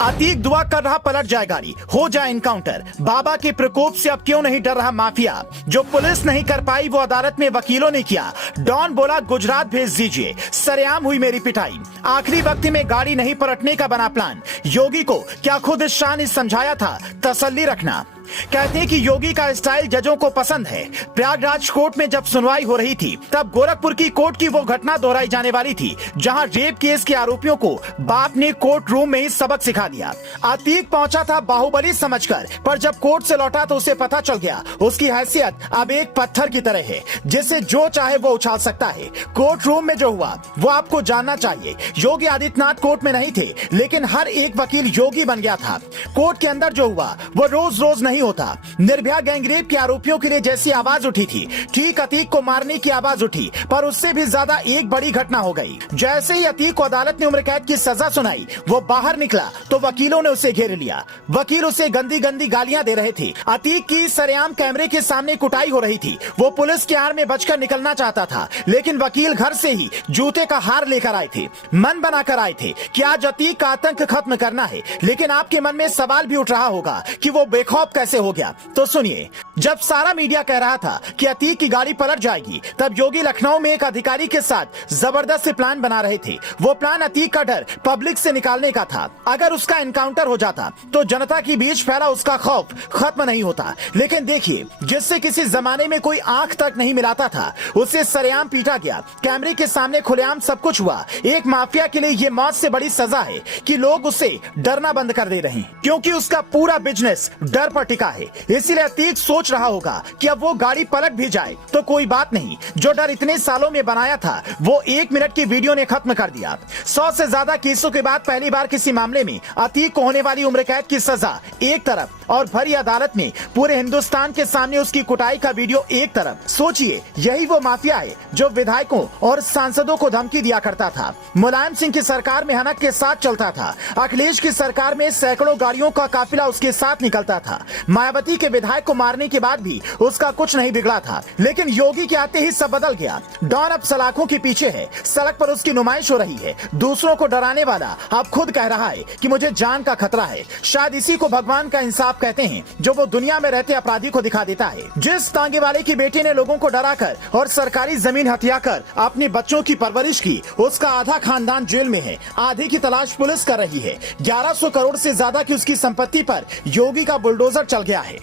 अतीक दुआ कर रहा पलट जाए गाड़ी, हो जाए इनकाउंटर। बाबा के प्रकोप से अब क्यों नहीं डर रहा माफिया? जो पुलिस नहीं कर पाई वो अदालत में वकीलों ने किया। डॉन बोला गुजरात भेज दीजिए, सरेआम हुई मेरी पिटाई। आखिरी वक्त में गाड़ी नहीं पलटने का बना प्लान। योगी को क्या खुद शाह ने समझाया था तसल्ली रखना। कहते हैं कि योगी का स्टाइल जजों को पसंद है। प्रयागराज कोर्ट में जब सुनवाई हो रही थी तब गोरखपुर की कोर्ट की वो घटना दोहराई जाने वाली थी जहां रेप केस के आरोपियों को बाप ने कोर्ट रूम में ही सबक सिखा दिया। अतीक पहुंचा था बाहुबली समझकर, पर जब कोर्ट से लौटा तो उसे पता चल गया उसकी हैसियत अब एक पत्थर की तरह है जिसे जो चाहे वो उछाल सकता है। कोर्ट रूम में जो हुआ वो आपको जानना चाहिए। योगी आदित्यनाथ कोर्ट में नहीं थे लेकिन हर एक वकील योगी बन गया था। कोर्ट के अंदर जो हुआ वो रोज रोज नहीं होता। निर्भया गैंगरेप के आरोपियों के लिए जैसी आवाज उठी थी ठीक अतीक को मारने की आवाज उठी, पर उससे भी ज्यादा एक बड़ी घटना हो गई। जैसे ही अतीक को अदालत ने उम्र कैद की सजा सुनाई वो बाहर निकला तो वकीलों ने उसे घेर लिया। वकील उसे गंदी गंदी गालियां दे रहे थे। अतीक की सरेआम कैमरे के सामने कुटाई हो रही थी। वो पुलिस के आड़ में बचकर निकलना चाहता था लेकिन वकील घर से ही जूते का हार लेकर आए थे। मन बनाकर आए थे कि आज अतीक का आतंक खत्म करना है, लेकिन आपके मन में सवाल भी उठ रहा होगा कि वो बेखौफ कैसे हो गया। तो सुनिए, जब सारा मीडिया कह रहा था कि अतीक की गाड़ी पलट जाएगी तब योगी लखनऊ में एक अधिकारी के साथ जबरदस्त प्लान बना रहे थे। वो प्लान अतीक का डर पब्लिक से निकालने का था। अगर उसका एनकाउंटर हो जाता तो जनता के बीच फैला उसका खौफ खत्म नहीं होता। लेकिन देखिए, जिससे किसी जमाने में कोई आंख तक नहीं मिलाता था उसे सरेआम पीटा गया। कैमरे के सामने खुलेआम सब कुछ हुआ। एक माफिया के लिए ये मौत से बड़ी सजा है कि लोग उसे डरना बंद कर दे रहे हैं क्योंकि उसका पूरा बिजनेस डर पर टिका है। इसीलिए अतीक सोच रहा होगा कि अब वो गाड़ी पलट भी जाए तो कोई बात नहीं, जो डर इतने सालों में बनाया था वो 1 मिनट की वीडियो ने खत्म कर दिया। 100 से ज्यादा केसों के बाद पहली बार किसी मामले में अतीक को होने वाली उम्र कैद की सजा एक तरफ और भरी अदालत में पूरे हिंदुस्तान के सामने उसकी कुटाई का वीडियो एक तरफ। सोचिए, यही वो माफिया है जो विधायकों और सांसदों को धमकी दिया करता था। मुलायम सिंह की सरकार में हनक के साथ चलता था। अखिलेश की सरकार में सैकड़ों गाड़ियों का काफिला उसके साथ निकलता था। मायावती के विधायक को मारने के बाद भी उसका कुछ नहीं बिगड़ा था। लेकिन योगी के आते ही सब बदल गया। डॉन अब सलाखों के पीछे है, सड़क पर उसकी नुमाइश हो रही है। दूसरों को डराने वाला अब खुद कह रहा है कि मुझे जान का खतरा है। शायद इसी को भगवान का इंसाफ कहते हैं जो वो दुनिया में रहते अपराधी को दिखा देता है। जिस तांगे वाले की बेटी ने लोगों को डराकर और सरकारी जमीन हथियाकर अपने बच्चों की परवरिश की, उसका आधा खानदान जेल में है। आधे की तलाश पुलिस कर रही है। 1100 करोड़ से ज्यादा की उसकी संपत्ति पर योगी का बुलडोजर चल गया है।